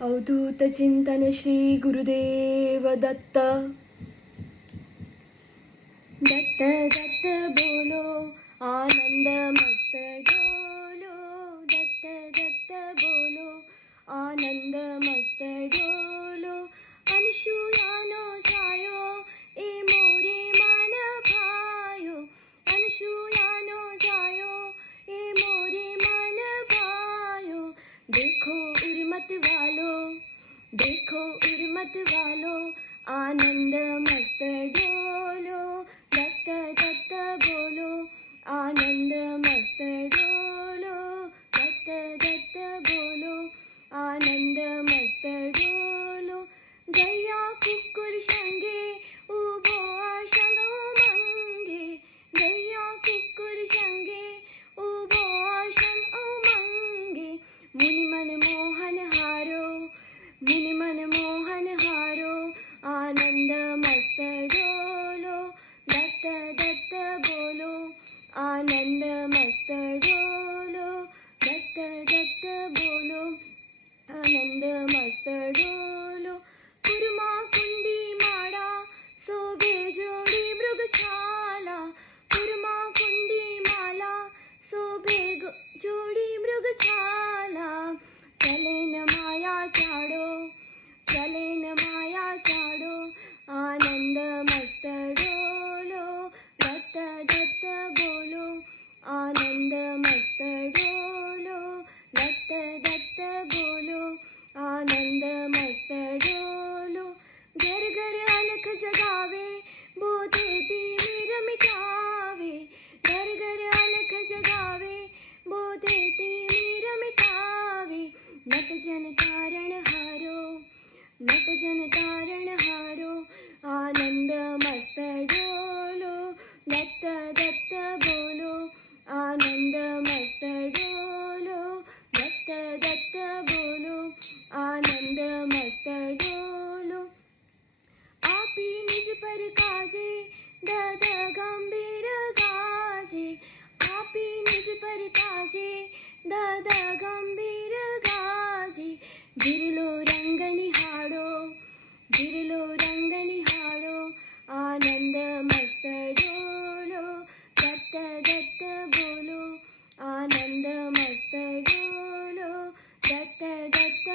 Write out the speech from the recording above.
अवधूत चिंतन श्री गुरुदेव दत्त। दत्त दत्त बोलो आनंद मस्त डोलो, दत्त दत्त बोलो आनंद मस्त डोलो। अनशुयानो जायो ए मोरे मन भायो, अनशुयानो जायो ए मोरे मन भायो। देखो उर्मत वालो, देखो उर्मत वालो आनंद मस्त डोलो। दत्त दत्त बोलो आनंद मस्त डोलो, दत्त दत्त बोलो आनंद मस्त डोलो। गैया कुक्कुर शंगे उभो आशंगो मंगे, गैया कुक्कुर शंगे उभो आशंगो मंगे। मुनि मन मोहन हारो, मुनि मन मोहन हारो आनंद मस्त डोलो। दत्त दत्त बोलो आनंद मस्त डोलो, दत्त दत्त बोलो आनंद मस्त डोलो। कुर्मा कुंडी माडा शोभे जोडी मृगछाला, कुर्मा कुंडी माला शोभे जोडी मृगछाला। चले न माया चाडो, चले न माया चाडो आनंद मस्त डोलो। दत्त दत्त बोलो आनंद मस्त डोलो, दत्त दत्त बोलो आनंद मस्त डोलो। घर घर अलख जगावे बोधे तिमिर मिटावे, घर घर अलख जगावे बोधे तिमिर मिटावे। नट जन तारण हारो, नट जन तारण हारो आनंद मस्त डोलो। दत्त दत्त बोलो आनंद मस्त डोलो, दत्त दत्त बोलो आनंद मस्त डोलो। आपी निज पर काजे दद गंभीर गाजे, आपी निज पर काजे दद गंभीर गाजे। गिरलो रंग निहाळो, गिरलो रंग निहाळो आनंद मस्त डोलो। दत्त दत्त बोलो आनंद मस्त डोलो, दत्त दत्त